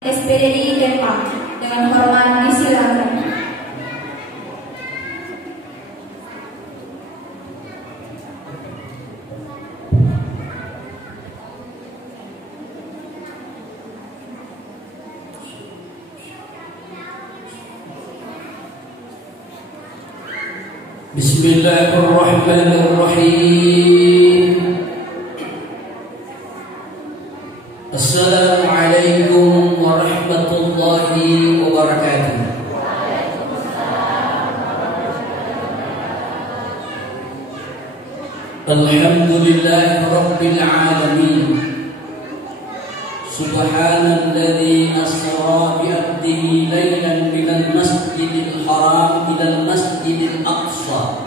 SPDI Depok dengan hormat disilakan. Bismillahirrahmanirrahim. Assalamualaikum warahmatullahi wabarakatuh. Alhamdulillahi rabbil alamin. Subhanalladzi asra bi 'abdihi laylan minal masjidil haram ilal masjidil aqsa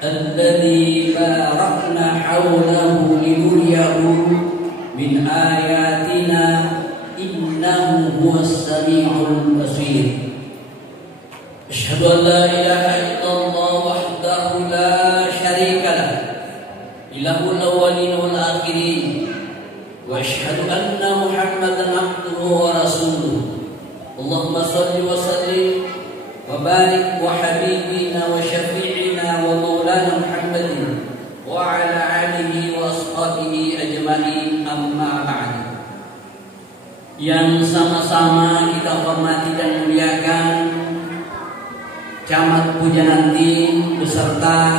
alladzi barakna hawlahu linuriyahu min ayatina innahu huwas sami'ul basir. Asyhadu an la ilaha illallah wahdahu la syarika lah, ilahul awwalin wal akhirin, wa asyhadu anna Muhammadan abduhu wa rasuluh. Allahumma shalli wa sallim wa barik wa habibina wa syafi'ina wa maulana Muhammadin wa ala alihi wa ashabihi ajma'in, amma ba'd. Yang sama-sama kita hormati dan muliakan Camat Pujananti beserta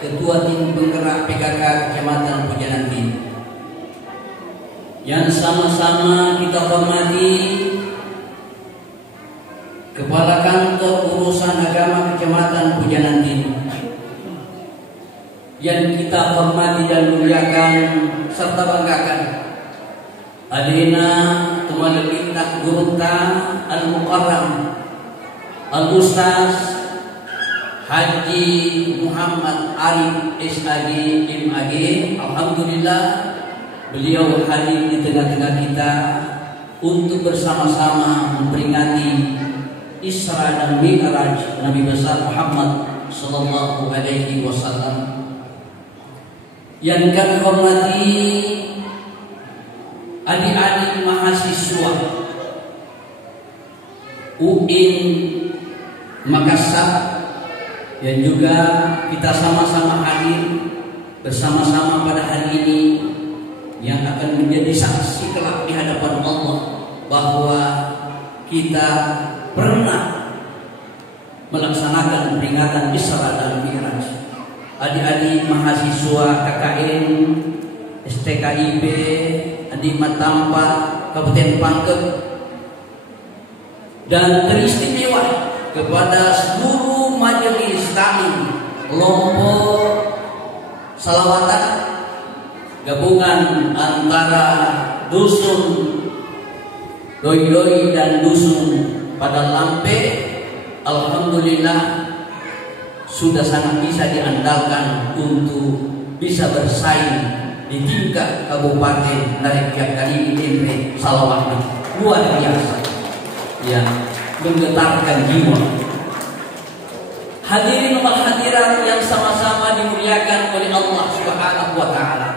Ketua Tim Penggerak PKK Kecamatan Pujananti. Yang sama-sama kita hormati Kepala Kantor Urusan Agama Kecamatan Pujananti. Yang kita hormati dan muliakan serta banggakan Alina Tumalilintah Gurunta Al-Mukarram Al-Ustaz Haji Muhammad Arif SAG MAG. Alhamdulillah beliau hadir di tengah-tengah kita untuk bersama-sama memperingati Isra dan Mi'raj Nabi besar Muhammad sallallahu alaihi wasallam. Yang kami hormati adik-adik mahasiswa UIN Makassar yang juga kita sama-sama hadir bersama-sama pada hari ini, yang akan menjadi saksi kelak di hadapan Allah bahwa kita pernah melaksanakan peringatan Isra dan Mi'raj. Adik-adik mahasiswa KKN, STKIP, Adik Matampa, Kabupaten Pangkep, dan teristimewa kepada seluruh majelis taklim kelompok salawatan gabungan antara dusun Doi-Doi dan dusun Padang Lampe. Alhamdulillah sudah sangat bisa diandalkan untuk bisa bersaing di tingkat kabupaten dari tiap kali ini. Salawatnya luar biasa yang menggetarkan jiwa. Hadirin wal hadirat yang sama-sama dimuliakan oleh Allah Subhanahu wa taala.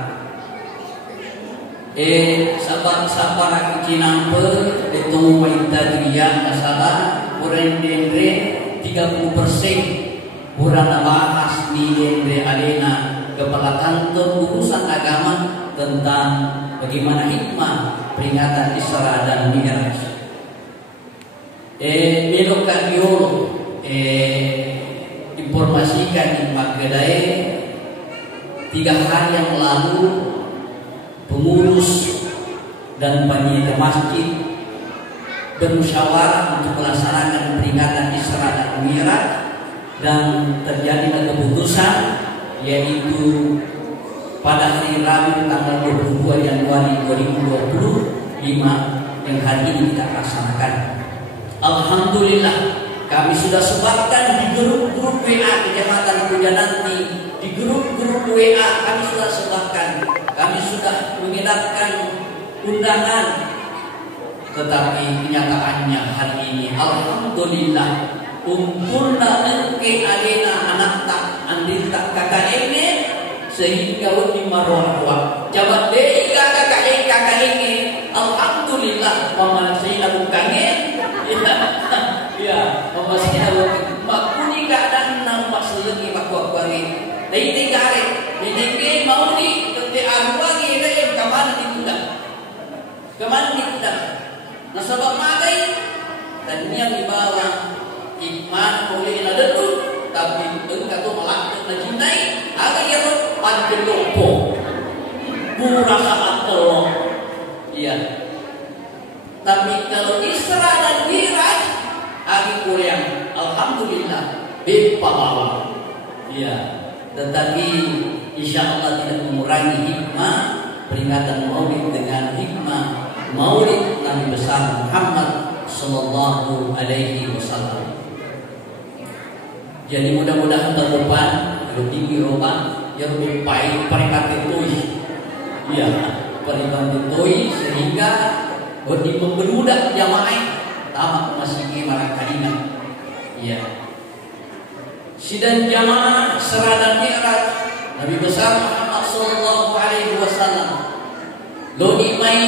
Sabar kinampe ditunggu maitadriya masalah kurang dendre 30% kurang bahas di dendre arena Kepala Kantor Urusan Agama tentang bagaimana hikmah peringatan Isra dan Mi'raj. Melokan yolo informasikan Pak Gedai 3 hari yang lalu pengurus dan panitia masjid bermusyawarah untuk melaksanakan peringatan Isra dan Mi'raj, dan terjadi keputusan yaitu pada hari Rabu tanggal 22 Januari 2025 yang hari ini kita laksanakan. Alhamdulillah kami sudah sebarkan di grup-grup WA Kecamatan Pujananti, di grup-grup WA kami sudah sebarkan, kami sudah mengedarkan undangan, tetapi kenyataannya hari ini alhamdulillah untulna engke adena anak tak andil tak kakak ini sehingga wadi marwah jabat dei kakak ini alhamdulillah paman sayyidina Iya, iya. Maksudnya makuni keadaan nampak selagi makwa-kwawi. Dari tiga hari, ini mau di ketika lagi ini kemana ditunda? Kemana ditunda? Nah sebab magai dan dia dibawa iman boleh ada tu, tapi engkau tu melaknat najinai, agak dia berpanjang lompo, murah atau iya. Tapi kalau Isra dan Mi'raj, agak kurang. Alhamdulillah, bepawa. Iya. Tetapi insya Allah tidak mengurangi hikmah peringatan Maulid dengan hikmah Maulid Nabi besar Muhammad Sallallahu Alaihi Wasallam. Jadi mudah-mudahan tahun depan kalau tinggi roba yang berbaik peringatan itu, ya peringatan itu sehingga bagi mempermudah jamaah tamak masih marakalingan. Ya. Sidang jamaah Isra dan Mi'raj Nabi besar Muhammad sallallahu alaihi wasallam lodi mai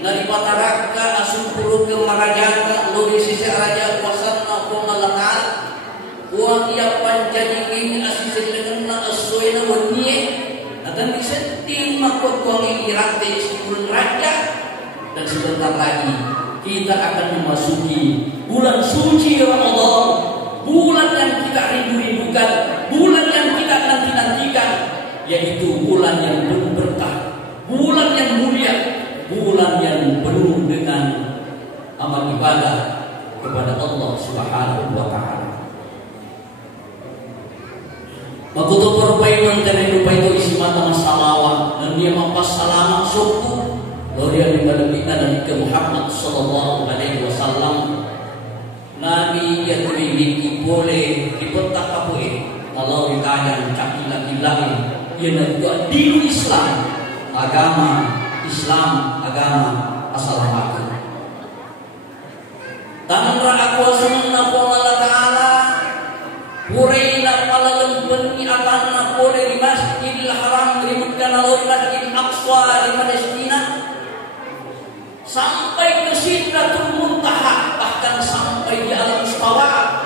dari pataraka asumpuru ke marajaka lodi sisi raja wasanna kumalakal uang ia pancadingin asisi dengan aswena waniye akan disenting makot kuangi irate sepuluh raja. Dan sebentar lagi kita akan memasuki bulan suci Ramadan, bulan yang kita rindu-rindukan, bulan yang kita nanti-nantikan, yaitu bulan yang penuh berkah, bulan yang mulia, bulan yang penuh dengan amal ibadah kepada Allah Subhanahu wa taala. Makuto perpaiman dan lupa itu isi mata masalah dan dia mampas salama suku Gloria dibalik dan ke Muhammad sallallahu alaihi wasallam. Nabi yang dimiliki boleh dipetak apa kalau ditanya cakilah-kilah ia juga di Islam agama asal maka. Tanra aku sunna Allah taala Huraina pala lempeni atanna boleh di Masjidil Haram di Mekah lalu di Masjidil Aqsa di Palestina sampai ke Sidratul Muntaha, bahkan sampai di alam istawa.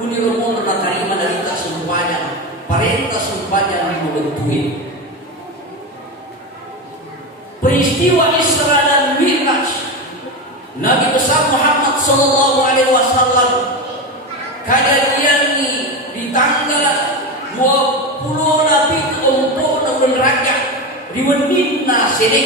Kuni rumon na karima dari sumpahnya, perintah sumpahnya membentuhi. Peristiwa Isra dan Mi'raj Nabi besar Muhammad sallallahu alaihi wasallam kejadian ini di tanggal 20 Nabi ke-4 tahun Rajab di Madinah sini.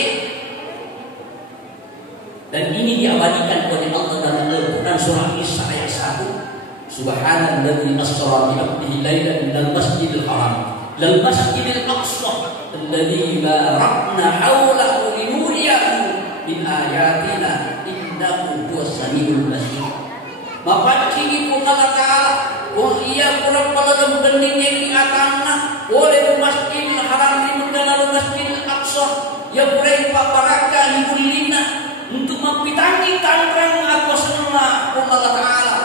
Dan ini diabadikan oleh Allah dalam Al-Quran surah Isra ayat 1. Subhanalladzi asra bi 'abdihi lailan minal masjidil haram lil masjidil aqsa alladzi barakna haulahu linuriyahu min ayatina innahu huwas samiul basir. Bapak cini pun Allah Ta'ala wah iya kurang pala bening yang atanna oleh masjidil haram di Madinah masjidil aqsa ya berapa barakah libulina untuk mempitangi tanrang aku senang Allah Ta'ala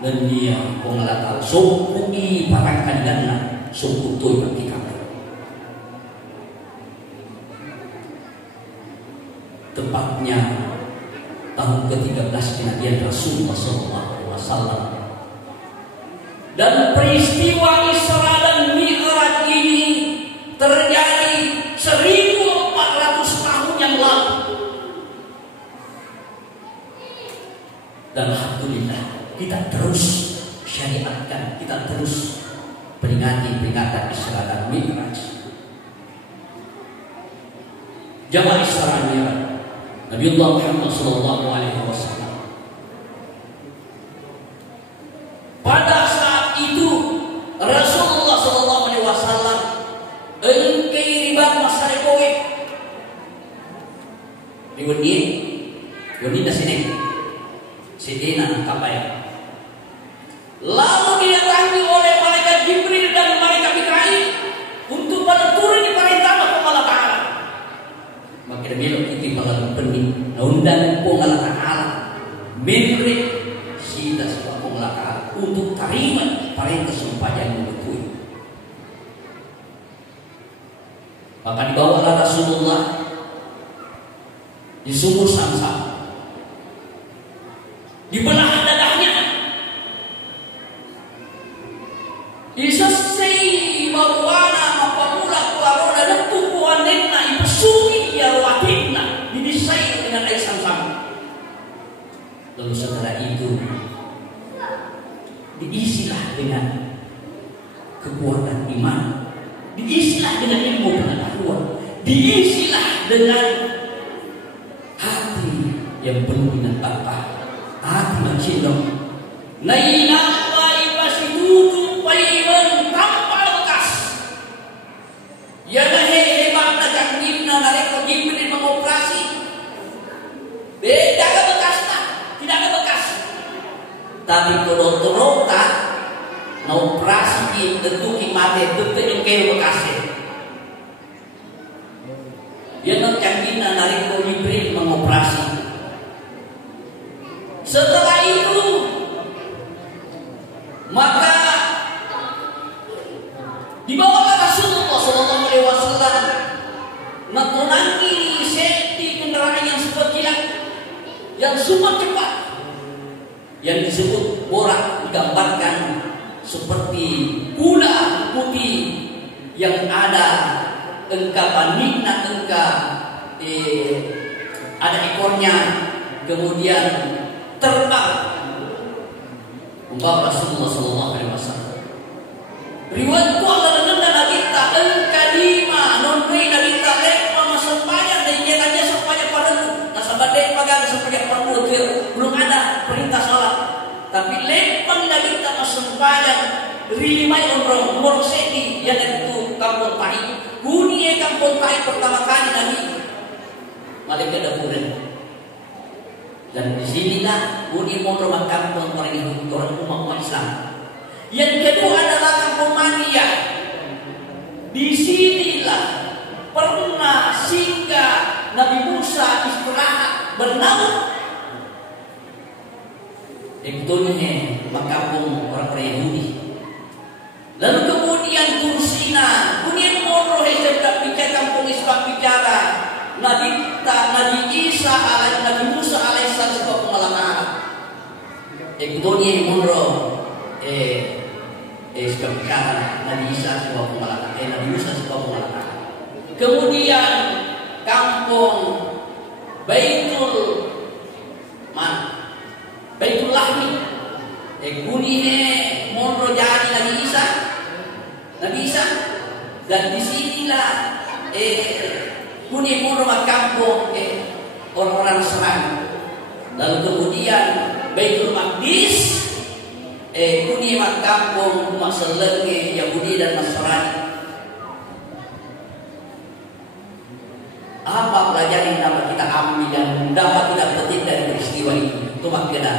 dan dia Allah Ta'ala sukui parakan dana sukutu bagi kami tepatnya tahun ke-13 kenabian Rasulullah SAW dan peristiwa Isra dan Mi'raj ini terjadi 1400 tahun yang lalu. Dan alhamdulillah kita terus syariatkan, kita terus peringatan Isra dan Mi'raj. Jamaah Isra dan Mi'raj Nabiullah Muhammad sallallahu alaihi wasallam. Pada saat itu Rasulullah sallallahu alaihi wasallam engkei ribat masarekowe. Riwani sini. Sedena kapai. Lalu didatangi oleh malaikat Jibril dan malaikat Mikail untuk pada turun di perintah Allah Ta'ala. Maka belok itu kalau pening undang Allah Ta'ala memberi sida sebab Allah Ta'ala untuk terima perintah sumpah yang betul. Maka dibawalah Rasulullah di sumur Samsam. dibelah dadahnya. Isasay mawana mapamula kuarona dan tukuanenna ipesumi yarwatinna didisai dengan air Zam-Zam. Lalu setelah itu diisilah dengan kekuatan iman, diisilah dengan ilmu pengetahuan, diisilah dengan hati yang penuh dengan takwa, hati manusia. Nainang pai pasitutu paiman tanpa bekas. Ya nahe hebat dagang gimna nareko Jibril mengoperasi. Beda ke bekasnya, tidak ada bekas. Tapi kalau terota ngoperasi tentu imate tentu yang kaya bekasnya. Dia nak canggihna nareko Jibril mengoperasi. Setelah itu maka dibawalah Rasulullah SAW mengenangi safety kendaraan yang super kilat, yang super cepat, yang disebut borak, digambarkan seperti kuda putih yang ada engka panikna, engka ada ekornya, kemudian terbang membawa Rasulullah SAW. Riwayat ku adalah nanda kita engkalima nonri nabi tak masempanya dan dia tanya sempanya pada nasabah dek pagar sempanya pada belum ada perintah salat. Tapi lempang nabi tak masempanya rilimai umroh sedi yang itu kampung Tai. Dunia kampung Tai pertama kali nabi malaikat dapuran. Dan di sinilah bunyi rumah kampung orang umat Islam. Yang kedua adalah kampung Maniyah. Di sinilah pernah singgah Nabi Musa istirahat bernaung. Sebetulnya kampung orang Yahudi. Lalu kemudian Tursina, kemudian Moro hendak bicara kampung Islam bicara. Nabi Isa Nabi Musa alaihissalam sebuah pengalaman. Kemudian Moro sekarang Nabi Isa sebuah pengalaman. Nabi Musa sebuah pengalaman. Kemudian kampung Baitul Lahmi. Kemudian Moro jadi Nabi Isa dan disinilah Kuni rumah kampung orang-orang serang. Lalu kemudian Baitul Maqdis kuni rumah kampung rumah selenge Yahudi dan Nasrani. Apa pelajaran yang dapat kita ambil dan dapat kita petik dari peristiwa ini? Itu makna.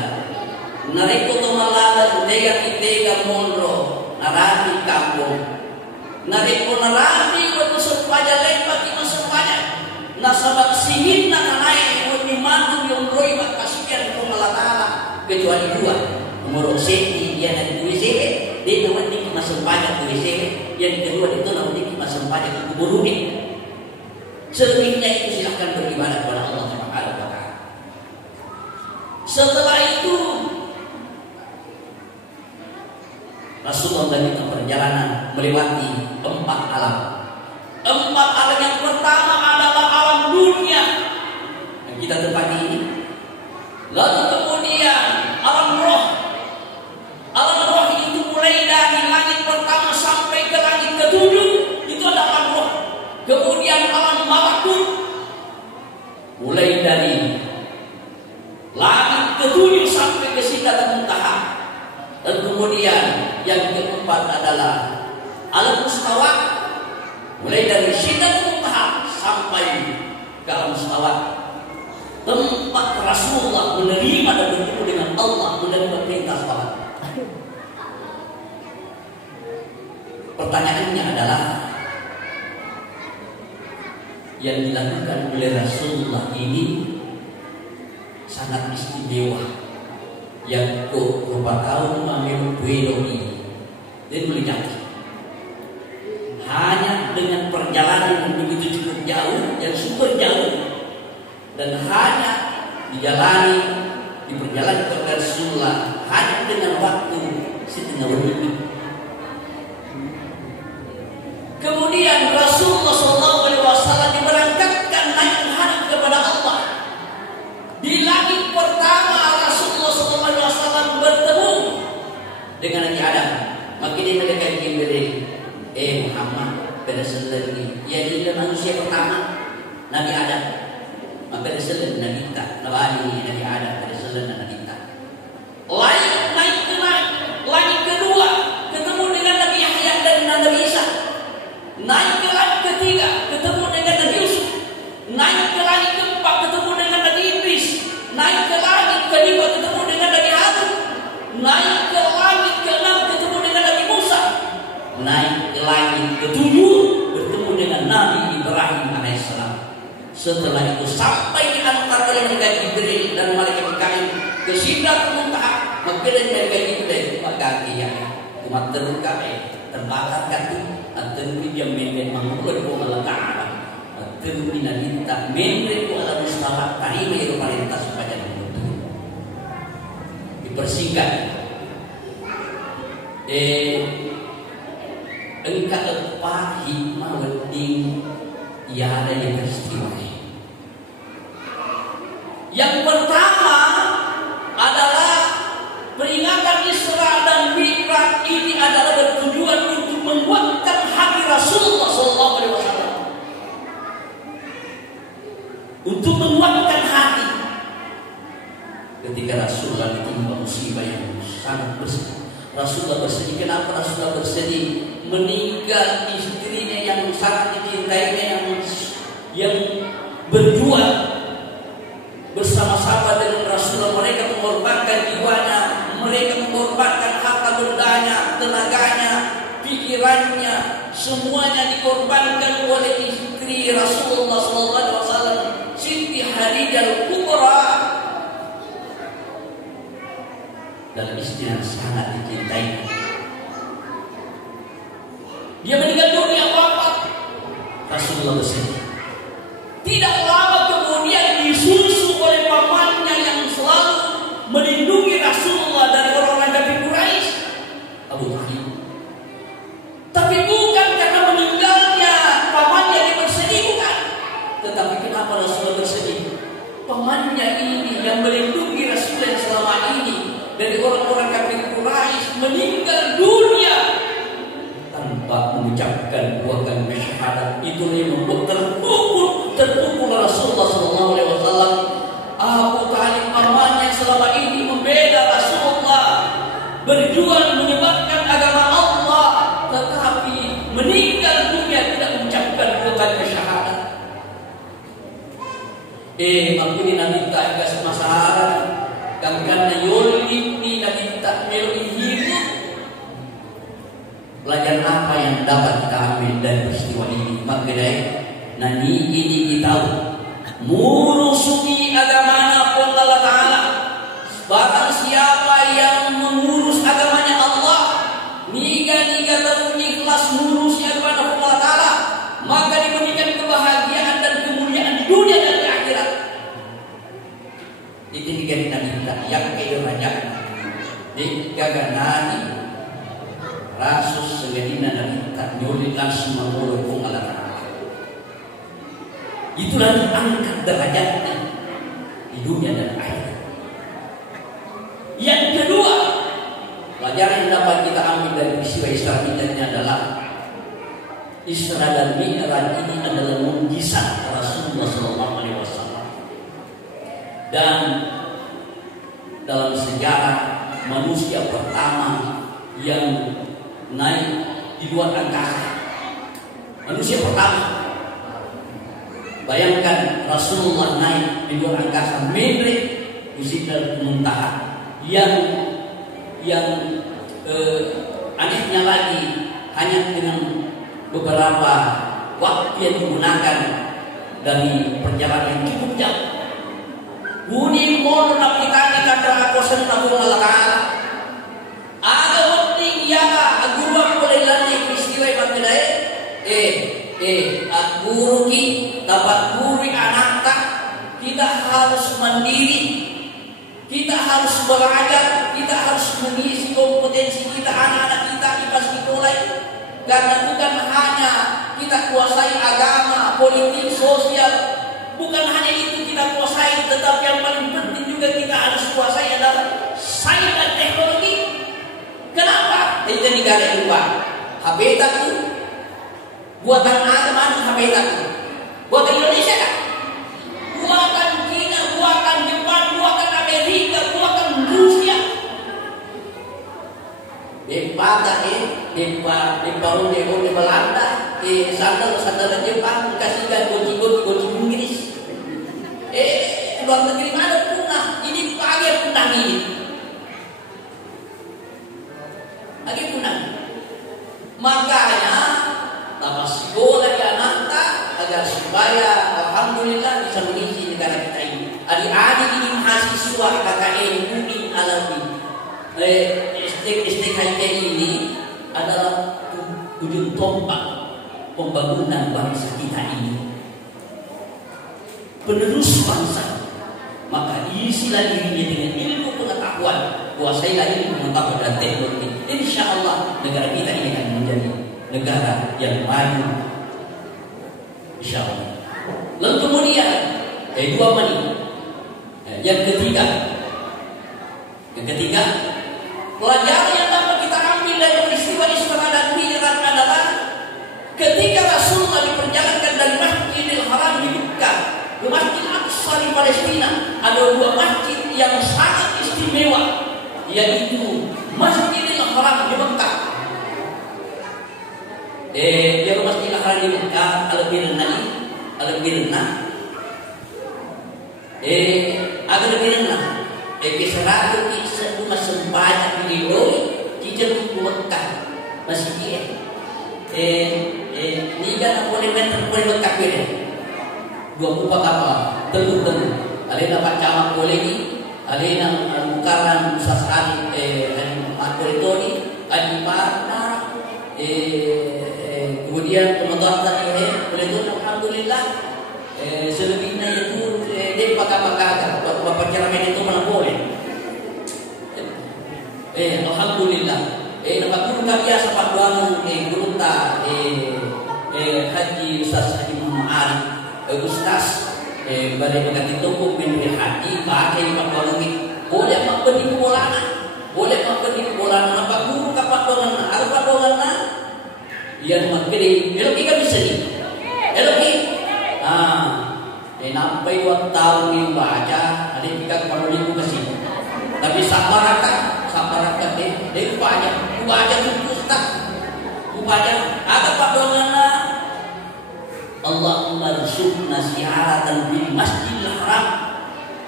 Nareko to malala tega monro narati kampung. Nareko narati waktu sepaja lepat itu sepaja. Nasabak singin na kanai wani manung yung roy makasiyan kung malatala kecuali dua. Nomor seti dia nak WC, dia nak tinggi masuk pajak WC. Yang kedua itu nak tinggi masuk pajak kubur ini. Selebihnya itu silahkan beribadah kepada Allah Subhanahu wa taala. Setelah itu Rasulullah melanjutkan perjalanan melewati 4 alam. 4 alam yang pertama adalah alam dunia yang kita tempati ini. Lalu kemudian alam roh. Alam roh itu mulai dari langit pertama sampai ke langit ke-7, itu adalah alam roh. Kemudian alam malakut mulai dari langit ke-7 sampai ke Sidratul Muntaha. Dan kemudian yang keempat adalah alam mustawa, mulai dari Sidratul Muntaha sampai ke alam mustawa, tempat Rasulullah menerima dan bertemu dengan Allah, menerima perintah salat. Pertanyaannya adalah yang dilakukan oleh Rasulullah ini sangat istimewa. Yang beberapa tahun mengambil duelo ini dan melihat hanya dengan perjalanan yang begitu cukup jauh, yang super jauh, dan hanya dijalani di perjalanan kepada Rasulullah hanya dengan waktu setengah menit. Kemudian Rasulullah SAW diberangkatkan naik menghadap kepada Allah. Di langit pertama Rasulullah SAW bertemu dengan Nabi Adam. Maka dia mendekat Jibril, Muhammad, pada selagi ia adalah manusia pertama Nabi Adam. Maka pada selagi Nabi kita, Nabi Adam pada selagi Nabi kita. Langit kedua ketemu dengan Nabi Yahya dan Nabi Isa. Naik ke langit ketiga ketemu dengan Nabi Yusuf. Naik ke langit keempat ketemu dengan Nabi Idris. Naik ke langit kelima ketemu dengan Nabi Harun. Naik ke langit keenam ketemu dengan Nabi Musa. Naik ke langit ketujuh bertemu dengan Nabi Ibrahim alaihissalam. Setelah itu sampai di antara malaikat Jibril dan malaikat Mikail ke Sidratul Muntaha. Maka malaikat Jibril kaki yang umat terbuka terbakar kaki atau dia memang mengulur bola Ka'bah atau dia minta memang bola Mustafa terima itu perintah supaya dibutuh dipersingkat. Engkau apa hikmah wedding ya ada yang peristiwa. Yang pertama adalah peringatan Isra dan Mi'raj ini adalah bertujuan untuk menguatkan hati Rasulullah SAW. Untuk menguatkan hati ketika Rasulullah ditimpa musibah yang sangat besar. Rasulullah bersedih. Kenapa Rasulullah bersedih? Meninggal istrinya yang sangat dicintainya yang berjuang bersama-sama dengan Rasulullah. Mereka mengorbankan jiwanya, mereka mengorbankan harta bendanya, tenaganya, pikirannya, semuanya dikorbankan oleh istri Rasulullah SAW, Siti Khadijah Al-Kubra, dalam istri yang sangat dicintai. Dia meninggal dunia wafat. Rasulullah bersedih. Tidak lama kemudian disusul oleh pamannya yang selalu melindungi Rasulullah dari orang-orang kafir Quraisy, Abu Talib. Tapi bukan karena meninggalnya pamannya dia bersedih, bukan. Tetapi kenapa Rasulullah bersedih? Pamannya ini yang melindungi Rasulullah selama ini dari orang-orang kafir Quraisy meninggal dunia tanpa mengucapkan dua kalimat syahadat. Itu yang membuat terpukul Rasulullah SAW. Abu Talib pamannya selama ini membela Rasulullah, berjuang menyebarkan agama Allah, tetapi meninggal dunia tidak mengucapkan dua kalimat syahadat. Maknanya Nabi tak kasih masalah. Karena yolini Nabi tak meloi hidup. Pelajaran apa yang dapat kita ambil dari peristiwa ini? Maknanya Nabi ini kita murusuki agama Allah Ta'ala. Barang siapa yang mengurus agamanya Allah, niga-niga ikhlas mengurusi agama Allah Ta'ala, maka diberikan kebahagiaan dan kemuliaan di dunia dan di akhirat. Itu tiga Nabi kita yang kebanyak digaganani Rasul segadina Nabi kita nyulit langsung mengurus Allah Ta'ala. Itulah diangkat derajatnya di dunia dan akhirat. Yang kedua, pelajaran yang dapat kita ambil dari peristiwa Isra Mi'raj adalah Isra dan Mi'raj ini adalah mukjizat Rasulullah SAW. Dan dalam sejarah manusia pertama yang naik di luar angkasa, manusia pertama. Bayangkan Rasulullah naik di luar angkasa, Mi'raj di Sidratul Muntaha. Yang anehnya lagi, hanya dengan beberapa waktu yang digunakan dari perjalanan yang cukup jauh. Buni mohon aplikasi kata aku senang Allah Ta'ala. Ada penting ya guru boleh lagi peristiwa yang guru ki dapat guru anak tak tidak harus mandiri, kita harus belajar, kita harus mengisi kompetensi kita, anak-anak kita di sekolah. Karena bukan hanya kita kuasai agama, politik, sosial, bukan hanya itu kita kuasai, tetapi yang paling penting juga kita harus kuasai adalah sains dan teknologi. Kenapa? Kita negara luar. Habitat itu buatan Adam, habitat itu buatan Indonesia kan? Buatan China, buatan Jepang, buatan Amerika, buatan Rusia. Di Belanda, sandal Jepang, kasihkan kunci Inggris. Luar negeri mana punah? Ini pagi punah ini. Lagi punah. Makanya tambah sekolah ya anak agar supaya alhamdulillah bisa mengisi negara kita ini. Adik-adik ini mahasiswa KKN UI Alawi STKIP ini adalah ujung tombak pembangunan bangsa kita ini, penerus bangsa. Maka isilah dirinya dengan ilmu pengetahuan, kuasailah ilmu pengetahuan dan teknologi. Insya Allah negara kita ini akan menjadi negara yang maju. Insya Allah. Lalu kemudian dua menit. Yang ketiga, pelajaran yang dapat kita ambil dari peristiwa Isra dan Mi'raj adalah ketika Rasulullah diperjalankan dari Masjidil Haram di Mekah ke Masjid Aqsa di Palestina, ada dua masjid yang sangat istimewa, yaitu Masjidil Haram di Mekah. Di Masjidil Haram di Mekah Kisah cuma sembahyang di Loi, tidak di Mekah masih dia. Ni kan boleh Mekah beda. 24 kapal temu. Alena Pacama boleh ni, alena Mukarram Sasali Makoritoni, Adipana, kemudian teman-teman ini boleh tu alhamdulillah. Selebihnya itu dia pakai perjalanan itu mana boleh. Alhamdulillah. Nampak guru kami biasa paduan guru ta Haji Ustaz Haji Muhammad Ali Ustaz balik berkati toko bin Haji pakai paduan ini boleh makan di kebolangan, boleh makan di kebolangan. Nampak guru kapaduan ada paduan yang makan elok kita bisa ni elok ni nampai tahun ni baca ada tiga kepala minggu kasih tapi sabar dia baca itu Ustaz baca ada paduanana Allahumma rzuqna ziaratan bil Masjidil Haram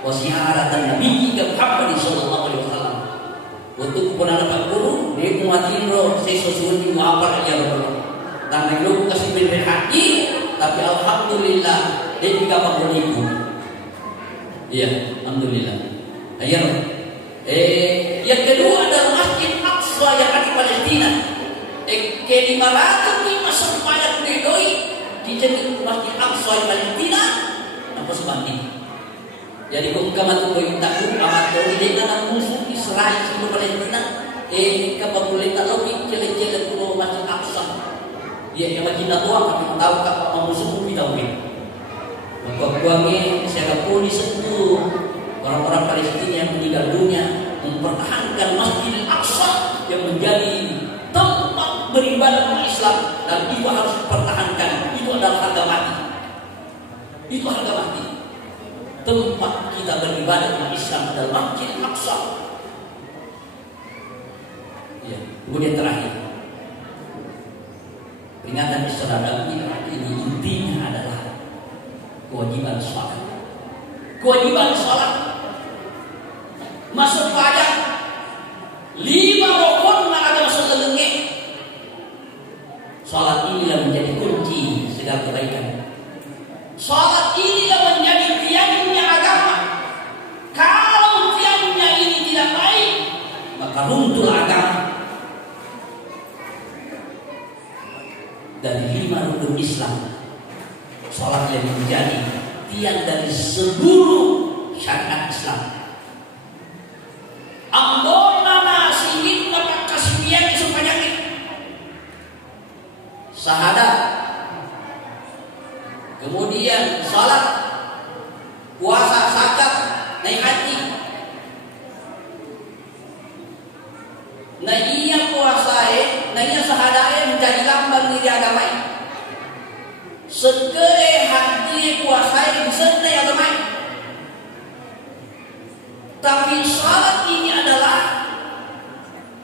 wa ziaratan Nabi Muhammad sallallahu alaihi wasallam. Untuk kepada Pak Guru dia muatin roh sesuatu yang apa ya Allah. Dan belum kasih beri haji tapi alhamdulillah dia juga mengibu. Iya, alhamdulillah. Ayo. Yang kedua adalah Masjid Aqsa yang ada di Palestina. Ke-505 sembahyang Doi di Masjid Aqsa di Palestina apa sebanding. Jadi kung kamat ko yung takut amat ko hindi na musuh Israel sa Palestina kapagulit na lagi kile-kile ko Masjid Aqsa. Dia yang Masjid Aqsa kami tahu kapag musuh ko bitawin. Magpagwangi saya kapuli sepuluh orang-orang Palestina yang meninggal dunia mempertahankan Masjid Aqsa yang menjadi tempat beribadah umat Islam dan itu harus dipertahankan. Itu adalah harga mati. Itu harga mati. Tempat kita beribadah umat Islam adalah Masjid Aqsa. Ya, kemudian terakhir peringatan Isra dan Mi'raj ini intinya adalah kewajiban sholat. Kewajiban sholat masuk pada 5 rukun ada masuk lengkap. Sholat inilah menjadi kunci segala kebaikan. Sholat inilah menjadi tiangnya agama. Kalau tiangnya ini tidak baik, maka runtuh agama. Dari 5 rukun Islam, sholat yang menjadi tiang dari seluruh syariat Islam. syahadat, kemudian salat, puasa, zakat, naik haji. Nah iya puasa nah iya syahadat menjadi lambang diri agama. Segera haji puasa bisa naik agama. Tapi salat ini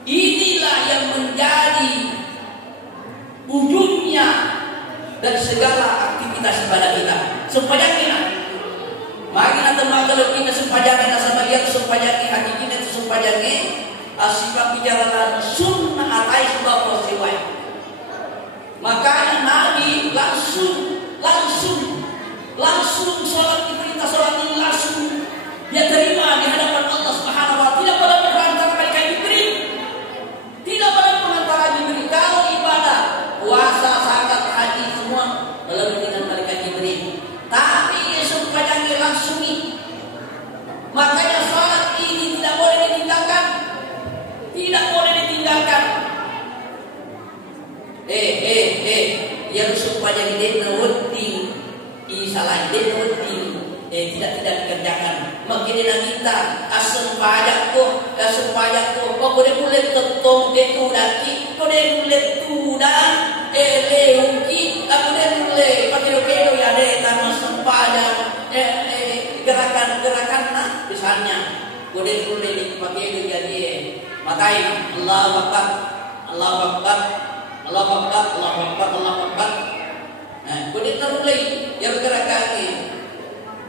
inilah yang menjadi wujudnya dan segala aktivitas ibadah kita. Sepanjangnya, mari kita kalau kita sepanjangnya sama dia sepanjangnya haji kita sepanjangnya asyifa bicara sunnah atai sebab posiwai. Makanya Nabi langsung sholat diperintah sholat ini langsung dia terima di hadapan Allah Subhanahu wa taala, tidak pada perantara malaikat Jibril. Tidak pada perantara Jibril. Kalau ibadah, puasa, zakat, haji semua melalui dengan malaikat Jibril. Tapi Yesus padanya langsung ini. Makanya salat ini tidak boleh ditinggalkan. Tidak boleh ditinggalkan. Yang supaya dia nawati isalah dia nawati tidak dikerjakan. Makanya kita asal pajak ko boleh tetong itu daki boleh tu dan leuki boleh pakai kelo ya deh tanah sempajak gerakan misalnya boleh pakai itu jadi makai Allahu Akbar. Nah, boleh terulai yang gerakannya.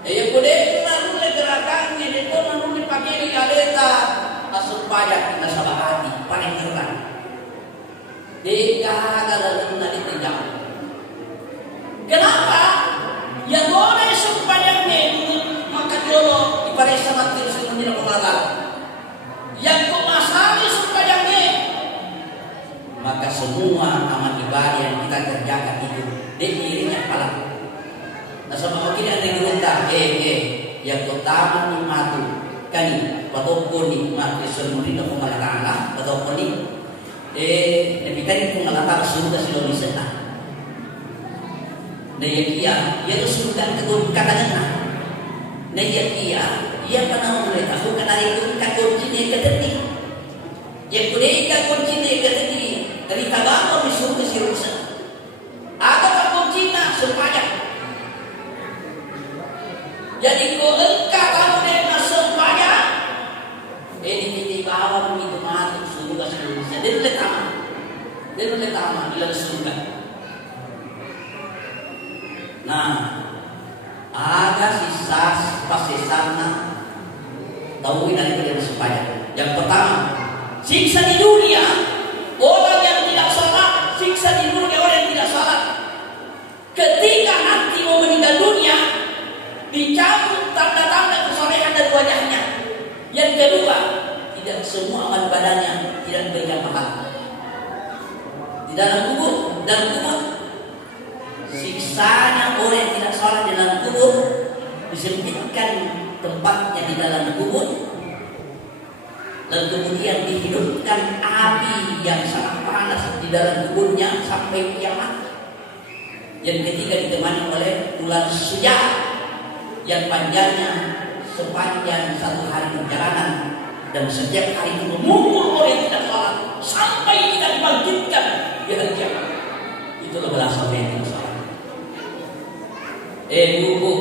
Ya boleh terulai gerakannya itu nanti pakai di aleta asal pajak nasabah hati paling keren. Dia agak nanti tidak. Kenapa? Ya boleh sepanjangnya maka dulu ibarat sangat terus menjadi pengalat. Yang kemasari sepanjangnya maka semua amal ibadah yang kita kerjakan itu dirinya pahala. Nah sama mungkin ada yang minta yang utama nikmatu kani patokon nikmat seluruh dan pengalaan patokon lebih kali pengalaan surga selalu disana. Nah ya surga itu katanya. Nah ya pernah mulai tahu kan hari itu kunci ni keteti. Ya kuliah kunci ni keteti. Dari tabamu disuruh si rusa. Ada kunci nak sepanjang. Jadi kau engkau kamu dengan sepanjang. Ini bawah itu mati surga seluruhnya. Dia boleh tamat di dalam surga. Nah, ada sisa sana tahu dari dalam sepanjang. Yang pertama, siksa di dunia. Orang yang tidak salat, siksa di dunia orang yang tidak salat. Ketika nanti mau meninggal dunia, dicabut tanda-tanda kesolehan dari wajahnya. Yang kedua, tidak semua amal badannya tidak berikan pahala. Di dalam kubur, siksanya orang yang tidak salat di dalam kubur disempitkan tempatnya di dalam kubur. Dan kemudian dihidupkan api yang sangat panas di dalam kuburnya sampai kiamat. Yang ketiga ditemani oleh ular suja yang panjangnya sepanjang 1 hari perjalanan dan setiap hari itu memukul orang yang tidak salat sampai tidak dibangkitkan di hari kiamat. Itulah balasan yang tidak salat. Buku,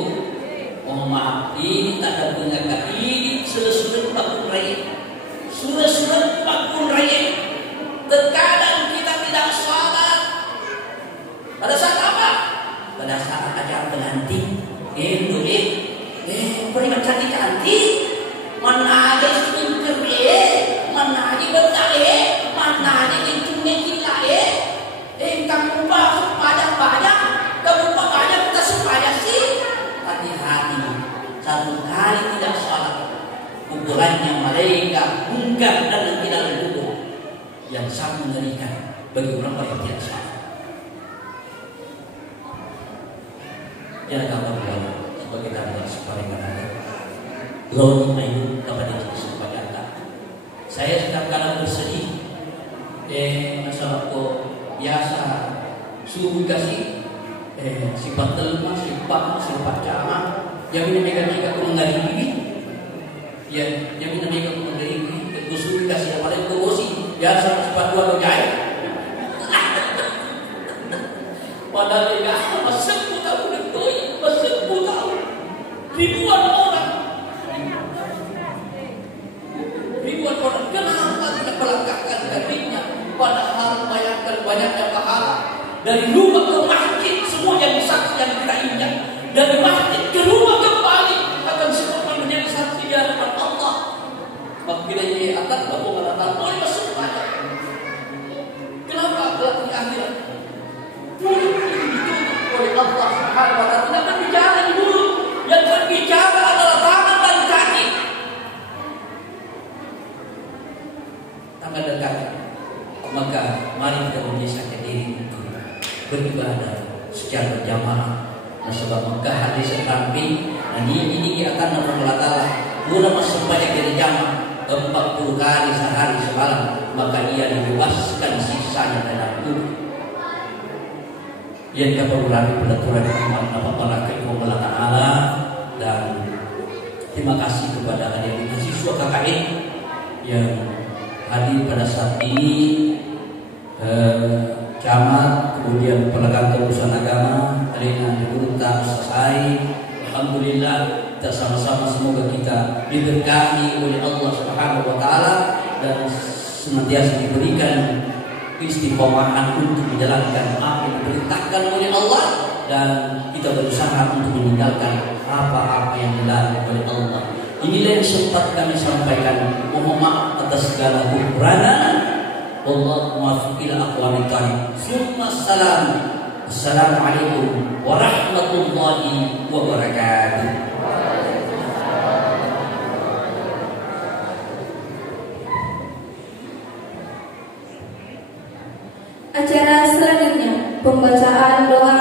mohon maaf, ini tak ada pengakat. Ini sudah bakun raya. Sudah bakun raya. Terkadang kita tidak salat. Pada saat apa? Pada saat acara pengantin. Boleh cantik-cantik. Mana ada speaker mana ada betal mana ada incungnya gila kamu lupa banyak. Kamu lupa banyak kita supaya sih. Hati-hati. Satu kali tidak salat. Kuburannya malaikat bungkam dan tidak kubur yang sangat mengerikan bagi orang yang tidak salat. Jangan kamu sebagai tanda supaya kata lawan main kepada Yesus kepada Allah. Saya setiap kali bersedih, masalahku biasa suruh kasih sifat telma, sifat camat, yang mereka mengenai diri, ya, yang mereka mengenai diri, suruh kasih apa yang berbosi, ya sifat dua berjaya. Padahal mereka masuk tahu betul, masuk tahu ribuan orang kenapa tidak melangkahkan kakinya? Padahal banyaknya pahala. Dari rumah ke masjid semua yang saksi yang kita injak. Dari masjid ke rumah kembali akan semua menjadi saksi di hadapan Allah. Apabila ia akan kamu mengatakan boleh masuk pada. Kenapa? Kelak di akhirat mulut ditutup oleh Allah Subhanahu wa Ta'ala. Tidak berbicara di mulut, yang berbicara adalah tangan dan kaki. Tangan dan kaki. Maka mari kita menyiapkan diri beribadah secara berjamaah. Nah, sebab maka hadis Nabi dan ini akan Allah guna masuk banyak dari jamaah 40 kali sehari semalam, maka ia dibebaskan sisanya dalam tubuh. Yang dapat berlari pelaturan Allah Ta'ala. Dan terima kasih kepada adik-adik mahasiswa KKN yang hadir pada saat ini, camat, kemudian pelegang urusan agama, dengan diminta selesai. Alhamdulillah, kita sama-sama semoga kita diberkahi oleh Allah Subhanahu wa Ta'ala dan senantiasa diberikan istiqomahan untuk menjalankan apa yang diperintahkan oleh Allah, dan kita berusaha untuk meninggalkan apa-apa yang dilarang oleh Allah. Inilah yang sempat kami sampaikan. Mohon maaf atas segala kekurangan. Wallahu muwaffiq ila aqwamit thoriq. Assalamualaikum warahmatullahi wabarakatuh. Acara selanjutnya pembacaan doa